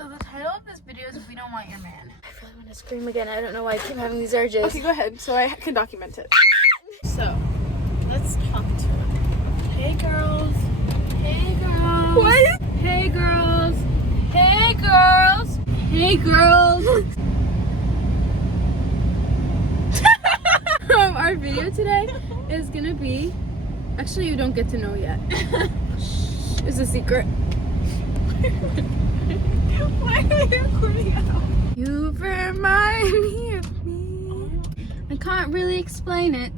So the title of this video is We Don't Want Your Man. I really want to scream again. I don't know why I keep having these urges. Okay, go ahead so I can document it. So, let's talk to him. Hey girls. Hey girls. What? Hey girls. Hey girls. Hey girls. Our video today is gonna be, actually you don't get to know yet. Shh, it's a secret. Why are you recording out? You remind me of me. I can't really explain it.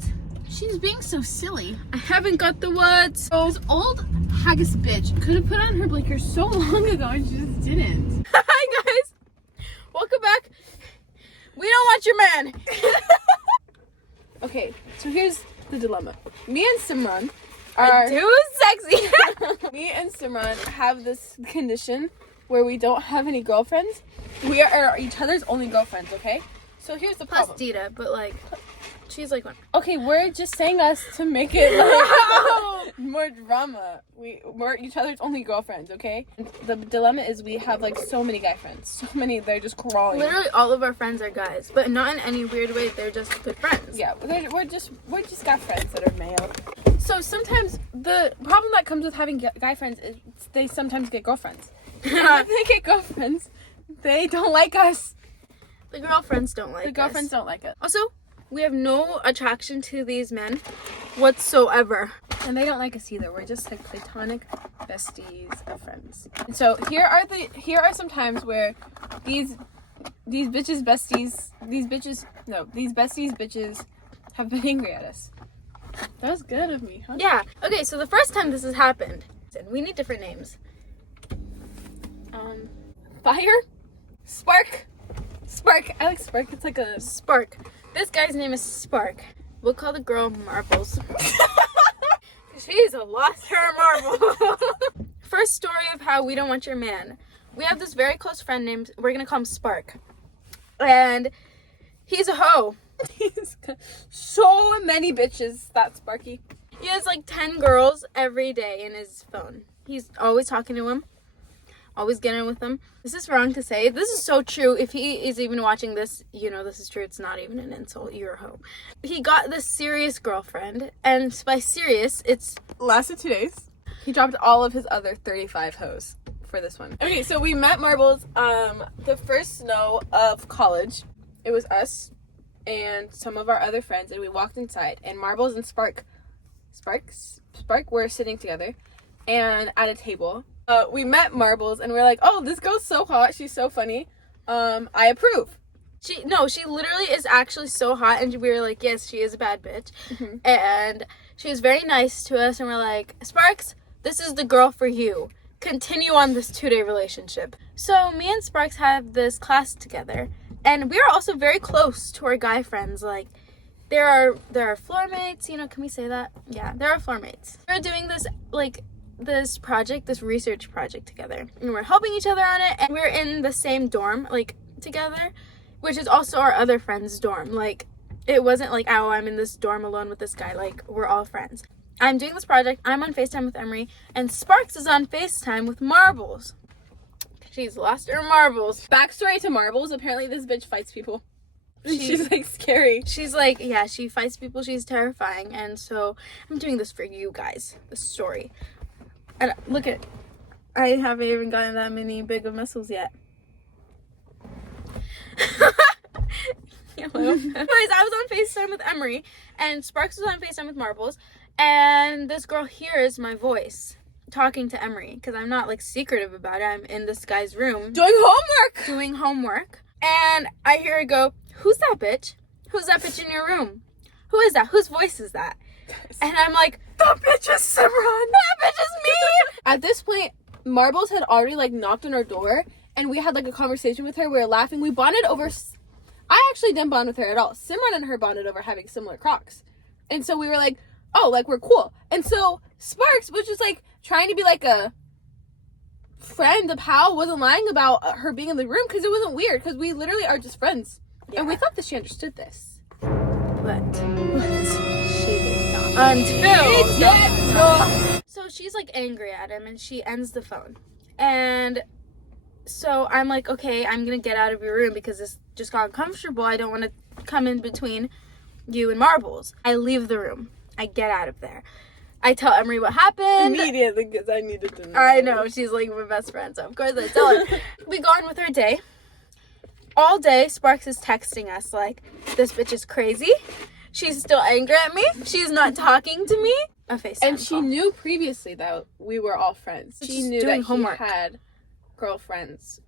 She's being so silly. I haven't got the words. This old haggis bitch could have put on her blinker so long ago and she just didn't. Hi guys. Welcome back. We don't want your man. Okay, so here's the dilemma. Me and Simran are Too sexy. me and Simran have this condition where we don't have any girlfriends. We are each other's only girlfriends, okay? So here's the Plus problem. Dita, but like, she's like one. Okay, we're just saying us to make it like more drama. We're each other's only girlfriends, okay? And the dilemma is we have like so many guy friends. So many, they're just crawling. Literally all of our friends are guys, but not in any weird way. They're just good friends. Yeah, we're just got friends that are male. So sometimes the problem that comes with having guy friends is they sometimes get girlfriends. And if they get girlfriends, they don't like us. The girlfriends don't like The girlfriends us. don't like us. Also, we have no attraction to these men whatsoever. And they don't like us either. We're just like platonic besties of friends. And so here are some times where these besties bitches have been angry at us. That was good of me, huh? Yeah. Okay, so the first time this has happened, we need different names. Fire? Spark? Spark. I like Spark. It's like a Spark. This guy's name is Spark. We'll call the girl Marbles. She's lost her marble. First story of how we don't want your man. We have this very close friend named, we're gonna call him Spark. And he's a hoe. He's got so many bitches. That Sparky. He has like 10 girls every day in his phone. He's always talking to him. Always getting with them. This is wrong to say. This is so true. If he is even watching this, you know this is true. It's not even an insult. You're a hoe. He got this serious girlfriend. And by serious, it's... Lasted 2 days. He dropped all of his other 35 hoes for this one. Okay, so we met Marbles the first snow of college. It was us and some of our other friends, and we walked inside, and Marbles and Spark were sitting together and at a table. We met Marbles and we're like, oh, this girl's so hot, she's so funny, I approve. She literally is actually so hot, and we were like, yes, she is a bad bitch. Mm-hmm. And she was very nice to us, and we're like, Sparks, this is the girl for you. Continue on this 2-day relationship. So me and Sparks have this class together, and we are also very close to our guy friends. Like, there are floor mates, you know, can we say that? Yeah, there are floor mates. We're doing this, like, this research project together, and we're helping each other on it, and we're in the same dorm, like, together, which is also our other friend's dorm. Like, it wasn't like, oh, I'm in this dorm alone with this guy. Like, we're all friends. I'm doing this project, I'm on FaceTime with Emerie, and Sparks is on FaceTime with Marbles. She's lost her marbles. Backstory to Marbles, apparently this bitch fights people. She's like scary. She's like, yeah, she fights people, she's terrifying, and so I'm doing this for you guys, this story. And look at, I haven't even gotten that many big of muscles yet. Anyways, I was on FaceTime with Emerie, and Sparks was on FaceTime with Marbles, and this girl hears my voice talking to Emerie, because I'm not, like, secretive about it. I'm in this guy's room. Doing homework. And I hear her go, who's that bitch? Who's that bitch in your room? Who is that? Whose voice is that? And I'm like, that bitch is Simran. that bitch is me! At this point, Marbles had already like knocked on our door, and we had like a conversation with her. We were laughing. We bonded over. I actually didn't bond with her at all. Simran and her bonded over having similar Crocs, and so we were like, oh, like we're cool. And so Sparks was just like trying to be like a friend. The pal wasn't lying about her being in the room because it wasn't weird, because we literally are just friends, and we thought that she understood this, but she did not. Until so she's like angry at him, and she ends the phone, and So I'm like, okay, I'm gonna get out of your room because this just got uncomfortable. I don't want to come in between you and Marbles. I leave the room. I get out of there. I tell Emerie what happened. Immediately, because I needed to know. I know, she's like my best friend, so of course I tell her. We go on with our day. All day, Sparks is texting us like, this bitch is crazy. She's still angry at me. She's not talking to me. A FaceTime And she call. knew previously that we were all friends. She Just knew doing that homework. he had girlfriends,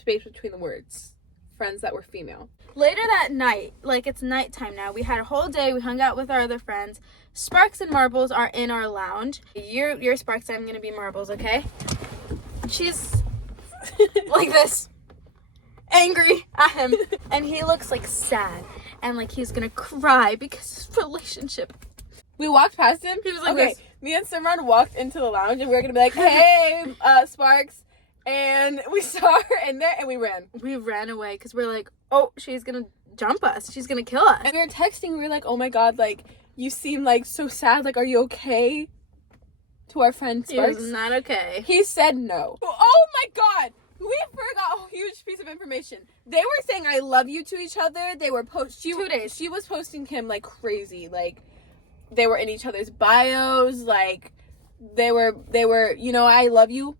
space between the words, friends that were female. Later that night, like it's nighttime now, we had a whole day. We hung out with our other friends. Sparks and Marbles are in our lounge. You're Sparks. I'm gonna be Marbles. Okay. She's like this, angry at him, and he looks like sad and like he's gonna cry because his relationship. We walked past him. He was like okay, this. me and Simran walked into the lounge, and we were gonna be like, "Hey, Sparks," and we saw her in there, and we ran. We ran away because we're like, oh, she's gonna jump us. She's gonna kill us. And we were texting. We were like, "Oh my god, like you seem like so sad. Like, are you okay?" To our friend He Sparks. was not okay. He said no. Oh my god! We forgot a huge piece of information. They were saying "I love you" to each other. They were 2 days. She was posting him like crazy. Like they were in each other's bios. Like they were. You know, "I love you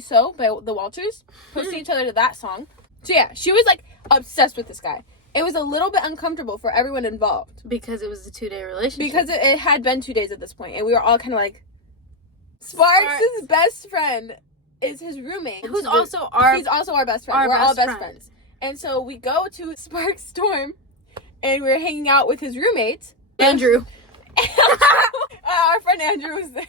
so" by the Walters. Posting each other to that song. So yeah, she was like obsessed with this guy. It was a little bit uncomfortable for everyone involved Because it was a 2-day relationship. because it had been 2 days at this point, and we were all kind of like, Sparks' best friend is his roommate. Who's also our He's also our best friend. We're all best friends. And so we go to Sparks' dorm, and we're hanging out with his roommate, Andrew. Our friend Andrew was there.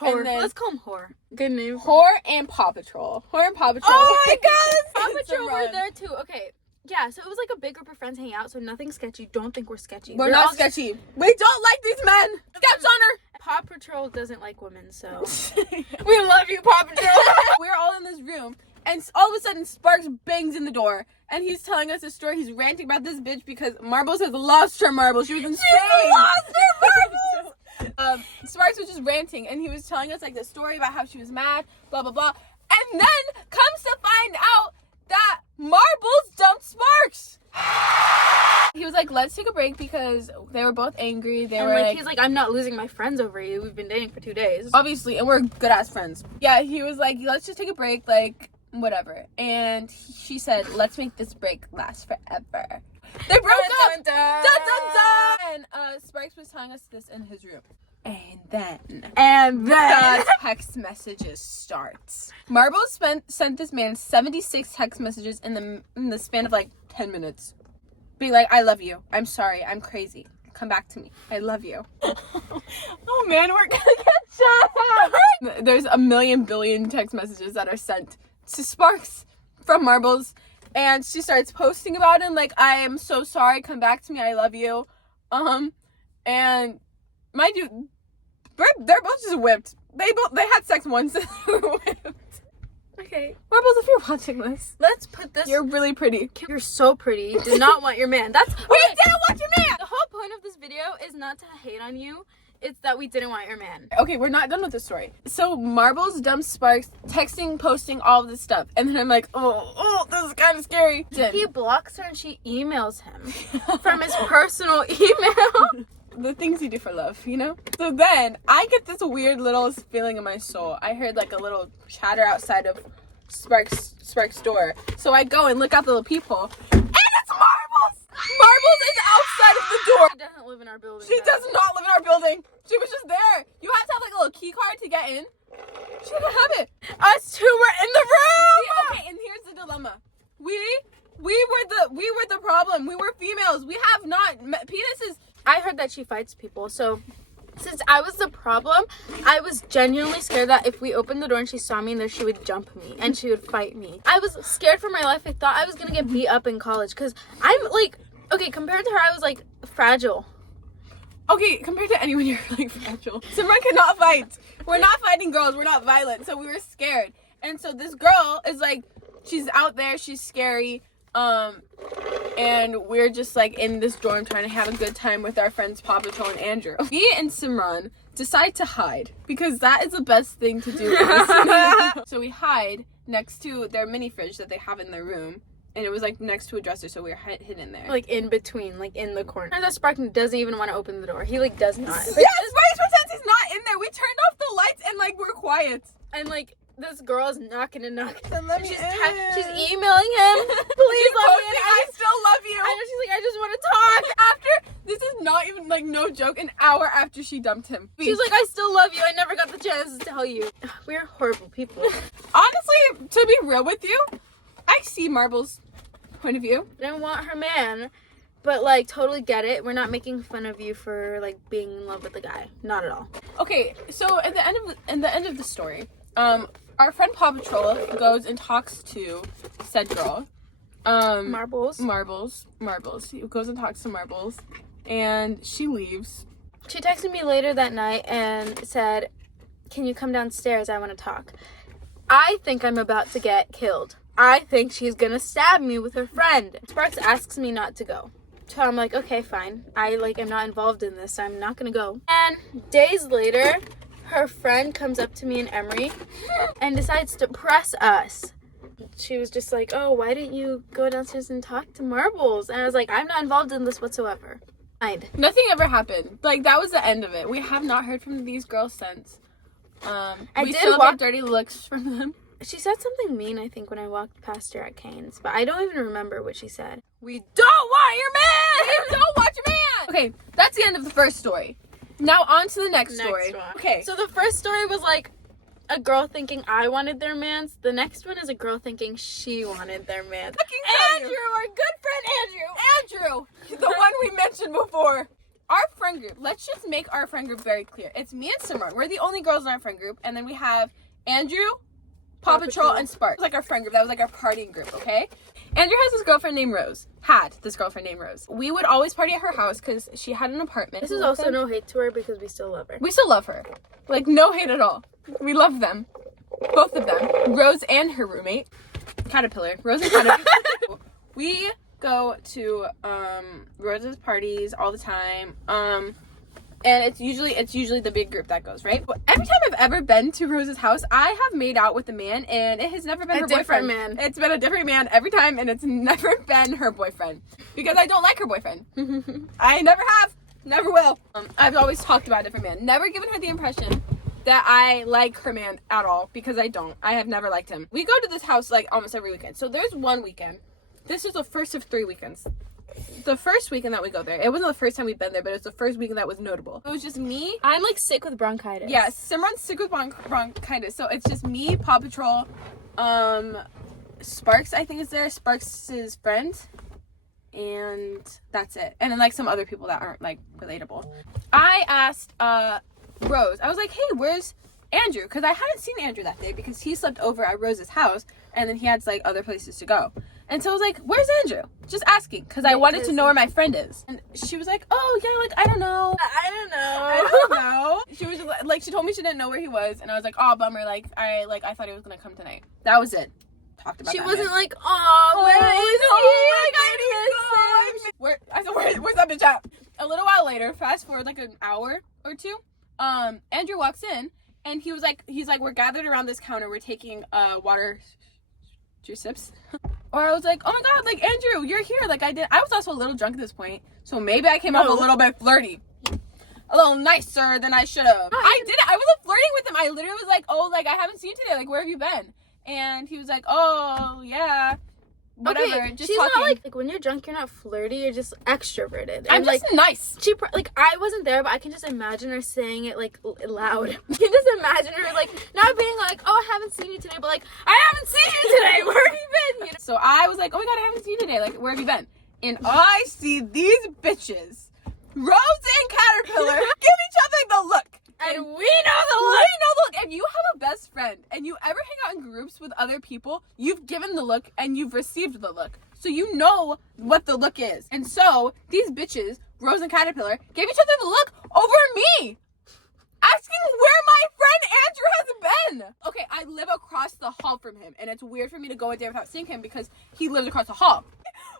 Whore. And then Let's call him Whore. Good name. Whore and Paw Patrol. Whore and Paw Patrol. Oh my god! Paw And Patrol were Simran. there too. Okay. Yeah, so it was like a big group of friends hanging out, so nothing sketchy. Don't think we're sketchy. We're not all sketchy. We don't like these men. Sketch on Paw Patrol doesn't like women, so. her. We love you, Paw Patrol! We're all in this room, and all of a sudden Sparks bangs in the door, and he's telling us a story. He's ranting about this bitch because Marbles has lost her marbles. She was insane. lost her marbles. Sparks was just ranting, and he was telling us like the story about how she was mad, blah blah blah, and then comes to find out that Marbles dumped Sparks. He was like, "Let's take a break," because they were both angry. They And were like, he's like, I'm not losing my friends over you. We've been dating for 2 days. obviously, and we're good ass friends. Yeah, he was like, "Let's just take a break, like whatever." And she said, "Let's make this break last forever." They broke up. Dun, dun, Dun, dun, dun. And Sparks was telling us this in his room. And then And then. the text messages starts. Marbles sent this man 76 text messages in the span of like 10 minutes. Being like, "I love you. I'm sorry. I'm crazy. Come back to me. I love you." Oh man, we're gonna get shot up. There's a million billion text messages that are sent to Sparks from Marbles, and she starts posting about him like, "I am so sorry. Come back to me. I love you." And mind you, they're both just whipped. They had sex once and they were whipped. Okay. Marbles, if you're watching this, Let's put this. you're really pretty. You're so pretty. You do not want your man. That's. We didn't want your man. The whole point of this video is not to hate on you. It's that we didn't want your man. Okay, we're not done with the story. So Marbles dumps Sparks, texting, posting, all of this stuff, and then I'm like, oh, this is kind of scary. He blocks her and she emails him from his personal email. The things you do for love, you know? So then I get this weird little feeling in my soul. I heard like a little chatter outside of Sparks' door. So I go and look out the little peephole, and it's Marbles! Marbles is outside of the door. She doesn't live in our building. She does not live in our building. She was just there. You have to have like a little key card to get in. She didn't have it. Us two were in the room. Okay, and here's the dilemma. We were the problem. We were females. We have not penises. I heard that she fights people, so since I was the problem, I was genuinely scared that if we opened the door and she saw me in there, she would jump me and she would fight me. I was scared for my life. I thought I was gonna get beat up in college because I'm like, okay, compared to her, I was like fragile. Okay, compared to anyone, you're like fragile. Simran cannot fight. We're not fighting girls. We're not violent. So we were scared. And so this girl is like, she's out there. She's scary. And we're just like in this dorm trying to have a good time with our friends Paw Patrol and Andrew. Me and Simran decide to hide because that is the best thing to do. So we hide, next to their mini fridge that they have in their room. And it was, like, next to a dresser, so we were hidden there. Like, in between, like, in the corner. Turns out Spark doesn't even want to open the door. He, like, does not. Yes, Sparks pretends he's not in there. We turned off the lights and, like, we're quiet. And, like, this girl is knocking and knocking. Then let me She's in. she's emailing him. Please She's let me in. posting, I still love you. I know, she's like, I just want to talk. After, this is not even, like, no joke, an hour after she dumped him. She's like, I still love you. I never got the chance to tell you. We're horrible people. Honestly, to be real with you, I see Marble's point of view. I don't want her man, but, like, totally get it. We're not making fun of you for, like, being in love with the guy. Not at all. Okay, so at the end of the story, our friend Paw Patrol goes and talks to said girl. Marbles. He goes and talks to Marbles, and she leaves. She texted me later that night and said, can you come downstairs? I want to talk. I think I'm about to get killed. I think she's gonna stab me with her friend. Sparks asks me not to go. So I'm like, okay, fine. I, like, am not involved in this, so I'm not gonna go. And days later, her friend comes up to me and Emerie and decides to press us. She was just like, oh, why didn't you go downstairs and talk to Marbles? And I was like, I'm not involved in this whatsoever. Nothing ever happened. Like, that was the end of it. We have not heard from these girls since. We still get dirty looks from them. She said something mean, I think, when I walked past her at Cane's, but I don't even remember what she said. We don't want your man! We don't want your man! Okay, that's the end of the first story. Now on to the next story. One. Okay. So the first story was like a girl thinking I wanted their man. The next one is a girl thinking she wanted their man. Andrew, our good friend Andrew, the one we mentioned before. Our friend group, let's just make our friend group very clear. It's me and Simran. We're the only girls in our friend group. And then we have Andrew, Paw Patrol, and Spark. It was like our friend group. That was like our partying group, okay? Andrew has this girlfriend named Rose. Had this girlfriend named Rose. We would always party at her house because she had an apartment. This is also no hate to her because we still love her. We still love her. Like, no hate at all. We love them. Both of them. Rose and her roommate. Caterpillar. Rose and Caterpillar. We go to Rose's parties all the time. And it's usually the big group that goes, right? But every time I've ever been to Rose's house, I have made out with a man, and it has never been her boyfriend. Man. It's been a different man every time, and it's never been her boyfriend. Because I don't like her boyfriend. I never have. Never will. I've always talked about a different man. Never given her the impression that I like her man at all, because I don't. I have never liked him. We go to this house, like, almost every weekend. So there's one weekend. This is the first of 3 weekends. The first weekend that we go there, it wasn't the first time we've been there, but it was the first weekend that was notable. It was just me. I'm like sick with bronchitis. Yeah, Simran's sick with bronchitis. So it's just me, Paw Patrol, Sparks, I think is there, Sparks' friend, and that's it. And then like some other people that aren't like relatable. I asked Rose, I was like, hey, where's Andrew? Because I hadn't seen Andrew that day because he slept over at Rose's house, and then he had like other places to go. And so I was like, where's Andrew? Just asking, because I wanted to know where my friend is. And she was like, oh, yeah, like, I don't know. I don't know. She was just like, she told me she didn't know where he was. And I was like, oh, bummer. I thought he was going to come tonight. That was it. Talked about She that wasn't man. like, oh, where is he? I said, where's that bitch at? A little while later, fast forward like an hour or two, Andrew walks in, and he's like, we're gathered around this counter. We're taking water sips. Or I was like, oh my god, like, Andrew, you're here. Like, I was also a little drunk at this point, so maybe I came off a little bit flirty. A little nicer than I should have. I did it. I wasn't flirting with him. I literally was like, oh, like, I haven't seen you today. Like, where have you been? And he was like, oh, yeah. Whatever. Okay, just she's talking. not like when you're drunk, you're not flirty. You're just extroverted. I'm just like, nice. Like, I wasn't there, but I can just imagine her saying it like loud. I can just imagine her like not being like, "Oh, I haven't seen you today," but like, "I haven't seen you today. Where have you been?" You know? So I was like, "Oh my god, I haven't seen you today. Like, where have you been?" And I see these bitches, Rose and Caterpillar, give each other the look. And we know the look. If you have a best friend and you ever hang out in groups with other people, you've given the look and you've received the look. So you know what the look is. And so these bitches, Rose and Caterpillar, gave each other the look over me. Asking where my friend Andrew has been. Okay, I live across the hall from him, and it's weird for me to go a day without seeing him because he lives across the hall.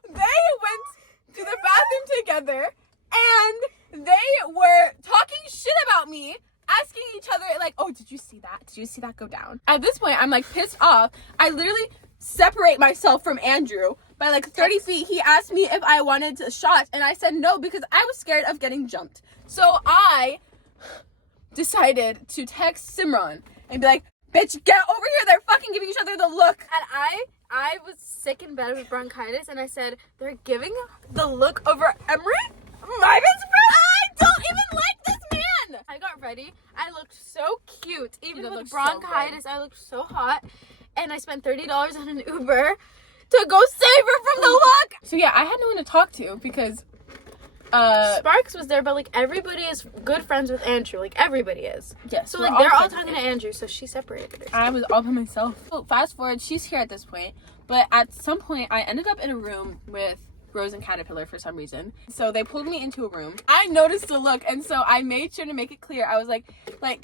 They went to the bathroom together, and they were talking shit about me asking each other, like, oh, did you see that? Did you see that go down? At this point, I'm like pissed off. I literally separate myself from Andrew by like 30 feet. He asked me if I wanted a shot, and I said no because I was scared of getting jumped. So I decided to text Simran and be like, bitch, get over here. They're fucking giving each other the look. And I was sick in bed with bronchitis, and I said, they're giving the look over Emerie, my best friend. I don't even like this man. I got ready. I looked so cute. Even with bronchitis, I looked so hot. And I spent $30 on an Uber to go save her from the look. So yeah, I had no one to talk to because Sparks was there, but like everybody is good friends with Andrew. Like everybody is. yes, So like they're all talking to Andrew, so she separated her. I was all by myself. So fast forward, she's here at this point, but at some point I ended up in a room with Rose and Caterpillar for some reason. So they pulled me into a room. I noticed the look, and so I made sure to make it clear. I was like,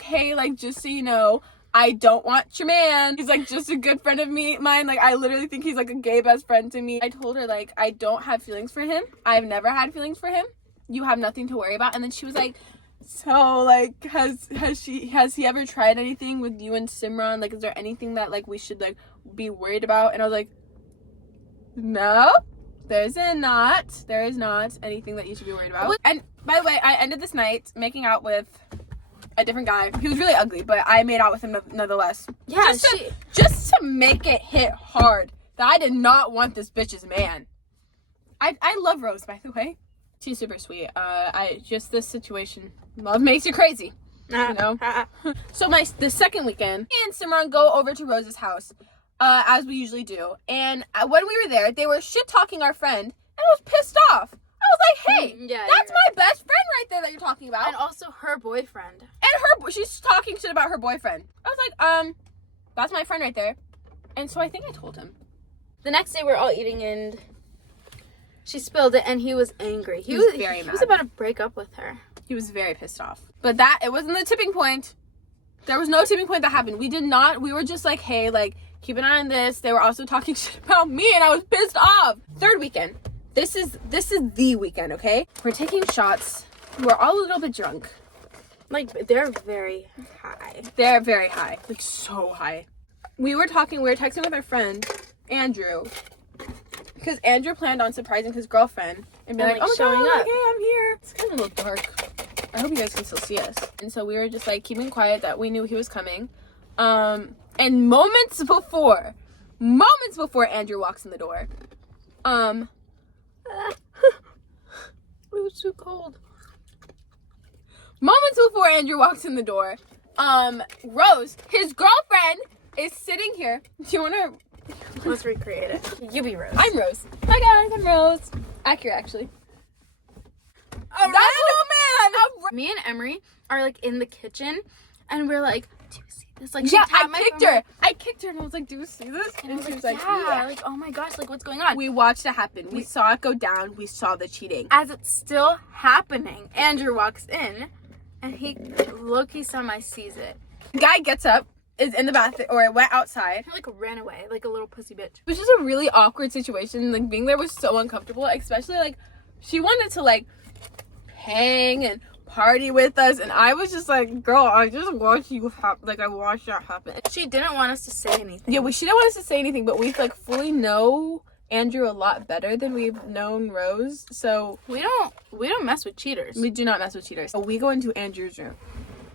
hey, like, just so you know, I don't want your man. He's like just a good friend of mine. Like, I literally think he's like a gay best friend to me. I told her, like, I don't have feelings for him. I've never had feelings for him. You have nothing to worry about. And then she was like, so like, has he ever tried anything with you and Simran? Like, is there anything that like we should like be worried about? And I was like, no, there is not anything that you should be worried about. And by the way, I ended this night making out with a different guy. He was really ugly, but I made out with him nonetheless. Yeah, just to make it hit hard that I did not want this bitch's man. I love Rose, by the way. She's super sweet. This situation, love makes you crazy, you know. So the second weekend, me and Simran go over to Rose's house, as we usually do. And when we were there, they were shit talking our friend, and I was pissed off. I was like, hey, that's my best friend right there that you're talking about. And also her boyfriend. And she's talking shit about her boyfriend. I was like, that's my friend right there. And so I think I told him. The next day we're all eating and she spilled it and he was angry. He was very mad. He was about to break up with her. He was very pissed off. But it wasn't the tipping point. There was no tipping point that happened. We were just like, hey, like, keep an eye on this. They were also talking shit about me and I was pissed off. Third weekend. This is the weekend, okay? We're taking shots. We're all a little bit drunk. Like, they're very high. They're very high. Like, so high. We were texting with our friend, Andrew. Because Andrew planned on surprising his girlfriend. And be like, oh, showing up. Hey, I'm here. It's kind of a little dark. I hope you guys can still see us. And so we were just, like, keeping quiet that we knew he was coming. And moments before Andrew walks in the door, it was too cold. Moments before Andrew walks in the door, Rose, his girlfriend, is sitting here. Do you want to... Let's recreate it. You be Rose. I'm Rose. Hi guys, I'm Rose. Accurate, actually. A random man! Me and Emerie are, like, in the kitchen, and we're like, do you see this? Like, yeah, I kicked her, and I was like, do you see this? And she was like, yeah. Like, oh my gosh, like, what's going on? We watched it happen. We saw it go down. We saw the cheating. As it's still happening, Andrew walks in, and he low-key semi-sees it. The guy gets up, is in the bathroom, or went outside. He, like, ran away, like a little pussy bitch. It was just a really awkward situation. Like, being there was so uncomfortable, especially, like, she wanted to, like, hang and party with us, and I was just like, girl, I just watched you I watched that happen. She she want us to say anything. Yeah, she didn't want us to say anything, but we like fully know Andrew a lot better than we've known Rose, so we don't mess with cheaters. We do not mess with cheaters. So we go into Andrew's room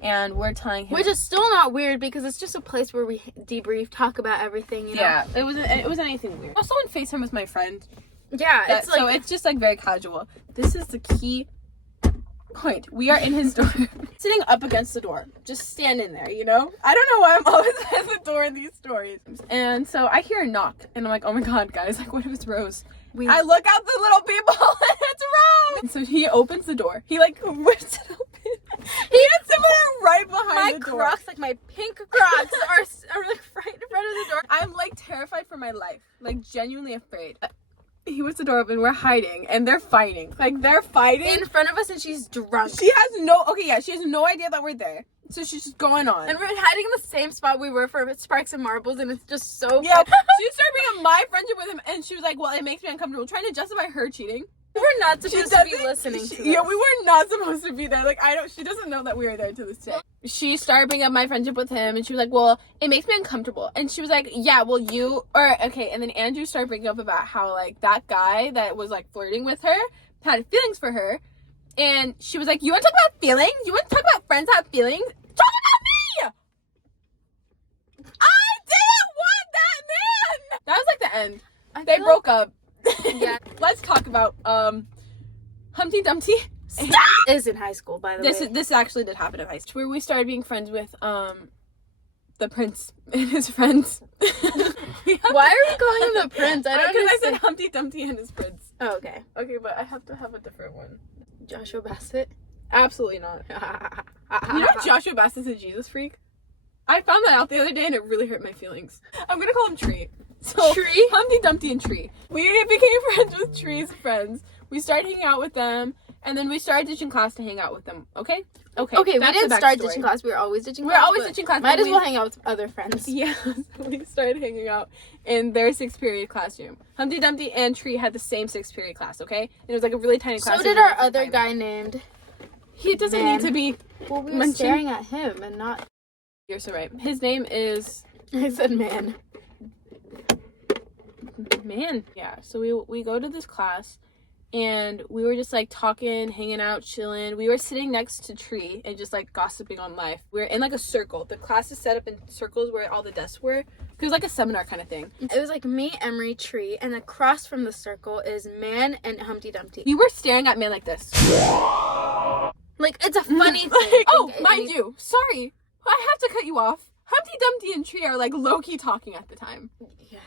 and we're telling him, which is still not weird because it's just a place where we debrief, talk about everything, you know? Yeah, it wasn't anything weird. Also on FaceTime with my friend. Yeah, it's like, so it's just like very casual. This is the key point. We are in his door, sitting up against the door, just standing there, you know? I don't know why I'm always at the door in these stories. And so I hear a knock, and I'm like, oh my god, guys, like, what if it's Rose? I look out the little people, and it's Rose! And so he opens the door. He, like, rips it open. He had someone right behind the door. My Crocs, like, my pink Crocs are like, right in front of the door. I'm, like, terrified for my life. Like, genuinely afraid. He whips the door open, we're hiding, and they're fighting. Like, they're fighting. In front of us, and she's drunk. She has no idea that we're there. So she's just going on. And we're hiding in the same spot we were for Sparks and Marbles, and it's just so... Yeah, she started bringing up my friendship with him, and she was like, well, it makes me uncomfortable. Trying to justify her cheating. We were not supposed to be listening to this. Yeah, we were not supposed to be there. Like, she doesn't know that we were there to this day. She started bringing up my friendship with him, and she was like, well, it makes me uncomfortable. And she was like, yeah, well, and then Andrew started bringing up about how, like, that guy that was, like, flirting with her had feelings for her. And she was like, you want to talk about feelings? You want to talk about friends have feelings? Talk about me! I didn't want that man! That was, like, the end. They broke up. Yeah. Let's talk about Humpty Dumpty. Is in high school, by the way. This actually did happen in high school, where we started being friends with the prince and his friends. Why are we calling him the prince? I don't Because I understand. said Humpty Dumpty and his prince. Oh, okay. Okay, but I have to have a different one. Joshua Bassett. Absolutely not. You know Joshua Bassett's a Jesus freak? I found that out the other day and it really hurt my feelings. I'm gonna call him Tree. So, Tree? Humpty Dumpty and Tree. We became friends with Tree's friends. We started hanging out with them, and then we started ditching class to hang out with them. Okay? Okay, we that's didn't the start backstory. ditching class. We were always ditching We class. were always but ditching class. Might but as well hang out with other friends. Yeah, so we started hanging out in their 6th period classroom. Humpty Dumpty and Tree had the same 6th period class, okay? And it was like a really tiny class. So did our other guy named... He doesn't Man. need to be... Well, we were mentioned. staring at him and not... You're so right. His name is... I said man. Man. Yeah, so we go to this class, and we were just, like, talking, hanging out, chilling. We were sitting next to Tree and just, like, gossiping on life. We were in, like, a circle. The class is set up in circles where all the desks were. It was, like, a seminar kind of thing. It was like me, Emery, Tree, and across from the circle is Man and Humpty Dumpty. We were staring at Man like this. Like, it's a funny thing. Oh, mind you, sorry. I have to cut you off. Humpty Dumpty and Tree are, like, low-key talking at the time. Yeah.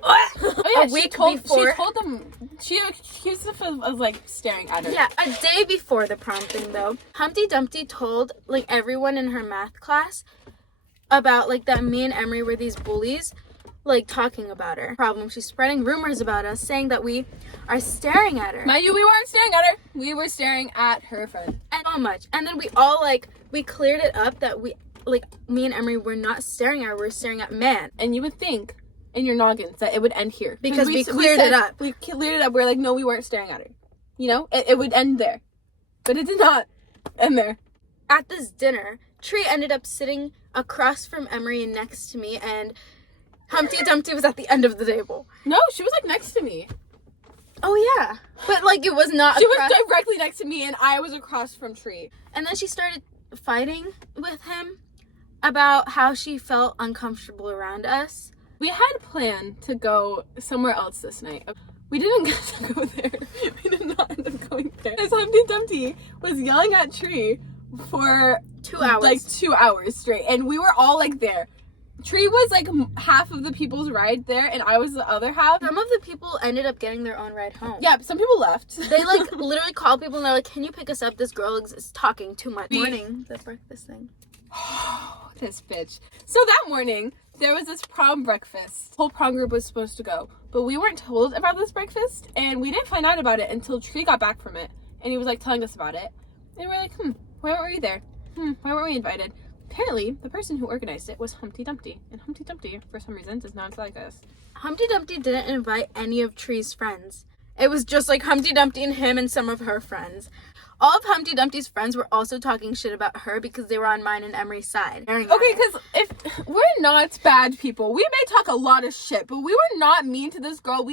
Oh, yeah, A week before. She told them, she accused them of, like, staring at her. Yeah, a day before the prom thing, though, Humpty Dumpty told, like, everyone in her math class about, like, that me and Emery were these bullies, like, talking about her. Problem, she's spreading rumors about us, saying that we are staring at her. Mind you, we weren't staring at her. We were staring at her friend. And so much. And then we all, like, we cleared it up that we, like, me and Emery were not staring at her, we were staring at Man. And you would think in your noggins that it would end here. Because we cleared it up. We cleared it up. We're like, no, we weren't staring at her. You know? It would end there. But it did not end there. At this dinner, Tree ended up sitting across from Emery and next to me, and Humpty Dumpty was at the end of the table. No, she was, like, next to me. Oh, yeah. But, like, it was not She across. was directly next to me, and I was across from Tree. And then she started fighting with him about how she felt uncomfortable around us. We had planned to go somewhere else this night. We didn't get to go there. We did not end up going there. Because Humpty Dumpty was yelling at Tree for 2 hours. like 2 hours straight. And we were all, like, there. Tree was, like, half of the people's ride there, and I was the other half. Some of the people ended up getting their own ride home. Yeah, some people left. They, like, literally called people and they're like, can you pick us up? This girl is talking too much. Morning, the breakfast thing. This bitch. So that morning, there was this prom breakfast. The whole prom group was supposed to go. But we weren't told about this breakfast, and we didn't find out about it until Tree got back from it. And he was, like, telling us about it. And we're like, why weren't we there? Why weren't we invited? Apparently, the person who organized it was Humpty Dumpty. And Humpty Dumpty, for some reason, does not like us. Humpty Dumpty didn't invite any of Tree's friends. It was just, like, Humpty Dumpty and him and some of her friends. All of Humpty Dumpty's friends were also talking shit about her because they were on mine and Emery's side. Okay, because if we're not bad people, we may talk a lot of shit, but we were not mean to this girl.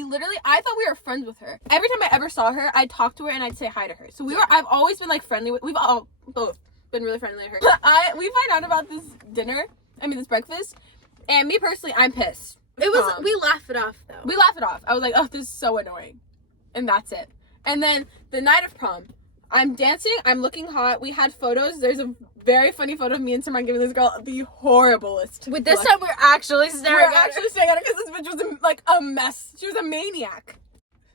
I thought we were friends with her. Every time I ever saw her, I'd talk to her and I'd say hi to her. So I've always been, like, friendly with, we've all both been really friendly with her. We find out about this this breakfast, and me personally, I'm pissed. We laugh it off, though. We laugh it off. I was like, oh, this is so annoying. And that's it. And then the night of prom, I'm dancing, I'm looking hot. We had photos. There's a very funny photo of me and Simran giving this girl the horriblest. With this time, we're actually staring at her. staring at her because this bitch was like a mess. She was a maniac.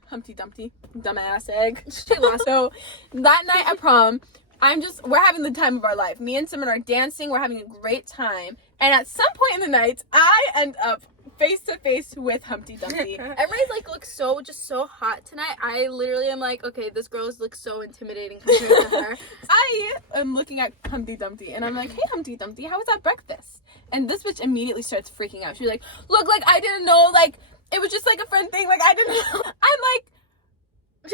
Humpty Dumpty, dumbass egg. She lost. So that night at prom, we're having the time of our life. Me and Simran are dancing. We're having a great time. And at some point in the night, I end up face to face with Humpty Dumpty. Emery's like looks so hot tonight. I literally am like, okay, this girl looks so intimidating compared to her. I am looking at Humpty Dumpty and I'm like, hey Humpty Dumpty, how was that breakfast? And this bitch immediately starts freaking out. She's like, look, like I didn't know, like it was just like a friend thing, like I didn't know. I'm like,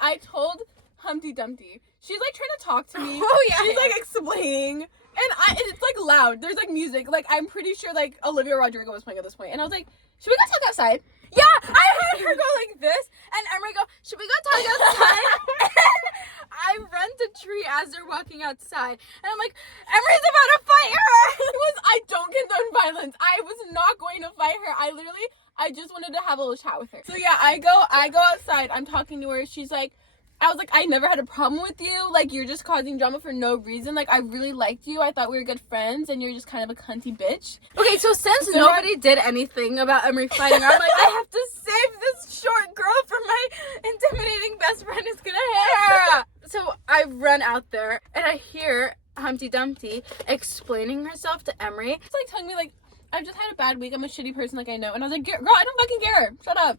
I told Humpty Dumpty. She's like trying to talk to me. Oh, yeah. She's like explaining. And it's like loud. There's like music. Like I'm pretty sure like Olivia Rodrigo was playing at this point. And I was like, should we go talk outside? Yeah, I heard her go like this, and Emery go, should we go talk outside? And I run to Tree as they're walking outside, and I'm like, Emery's about to fight her! I don't condone violence. I was not going to fight her. I just wanted to have a little chat with her. So yeah, I go outside. I'm talking to her. She's like, I was like, I never had a problem with you. Like, you're just causing drama for no reason. Like, I really liked you. I thought we were good friends, and you're just kind of a cunty bitch. Okay, so since nobody did anything about Emery fighting her, I'm like, I have to save this short girl from my intimidating best friend who's gonna hit her. So I run out there, and I hear Humpty Dumpty explaining herself to Emery. It's like telling me, like, I've just had a bad week. I'm a shitty person, like I know. And I was like, girl, I don't fucking care. Shut up.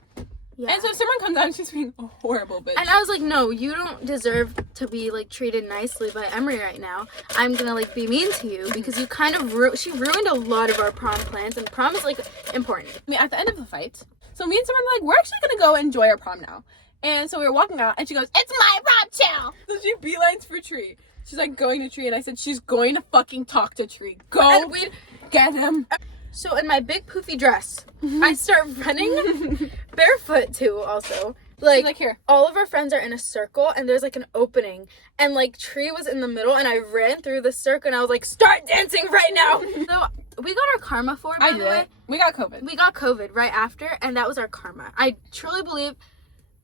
Yeah. And so Simran comes out and she's being a horrible bitch. And I was like, no, you don't deserve to be like treated nicely by Emery right now. I'm gonna like be mean to you because you kind of she ruined a lot of our prom plans, and prom is like important. I mean, at the end of the fight, so me and Simran were like, we're actually gonna go enjoy our prom now. And so we were walking out and she goes, it's my prom chill. So she beelines for Tree. She's like going to Tree, and I said, she's going to fucking talk to Tree. Go and we get him. So in my big poofy dress, I start running barefoot too also. Like here. All of our friends are in a circle and there's like an opening. And like Tree was in the middle and I ran through the circle and I was like, start dancing right now. So we got our karma for it, by the way. We got COVID. We got COVID right after, and that was our karma. I truly believe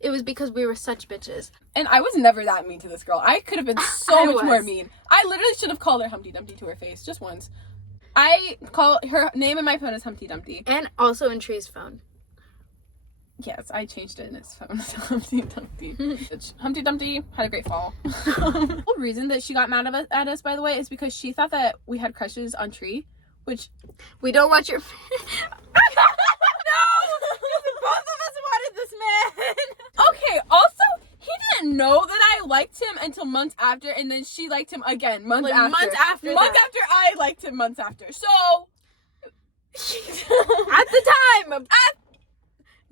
it was because we were such bitches. And I was never that mean to this girl. I could have been so much more mean. I literally should have called her Humpty Dumpty to her face just once. I call her name in my phone is Humpty Dumpty. And also in Tree's phone. Yes, I changed it in his phone to Humpty Dumpty. Humpty Dumpty had a great fall. The whole reason that she got mad at us, by the way, is because she thought that we had crushes on Tree, which... We don't want your... No! Both of us wanted this man! Okay, also, he didn't know that I liked him until months after, and then she liked him again months after. Months after I liked him months after. So... At the time!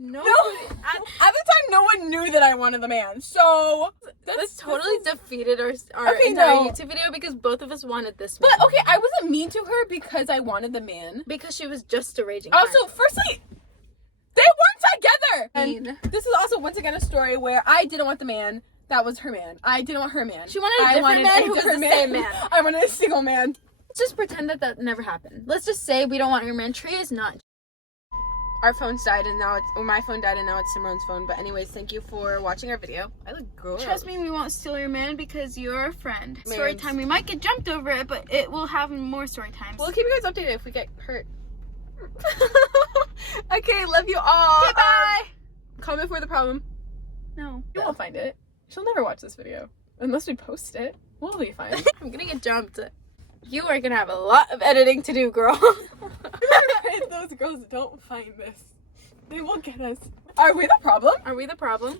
No, at the time, no one knew that I wanted the man. So this totally defeated our entire YouTube video because both of us wanted this man. But okay, I wasn't mean to her because I wanted the man. Because she was just a raging. Also, firstly, they weren't together. And this is also once again a story where I didn't want the man. That was her man. I didn't want her man. She wanted a different man who was the same man. I wanted a single man. Let's just pretend that never happened. Let's just say we don't want your man. Tree is not. Our phones died and now my phone died and now it's Simran's phone. But anyways, thank you for watching our video. I look good. Trust me, we won't steal your man because you're a friend. Story time. We might get jumped over it, but it will have more story times. We'll keep you guys updated if we get hurt. Okay, love you all. Okay, bye. Comment for the problem. No. You won't find it. She'll never watch this video. Unless we post it. We'll be fine. I'm gonna get jumped. You are gonna have a lot of editing to do, girl. Those girls don't find this. They will get us. Are we the problem? Are we the problem?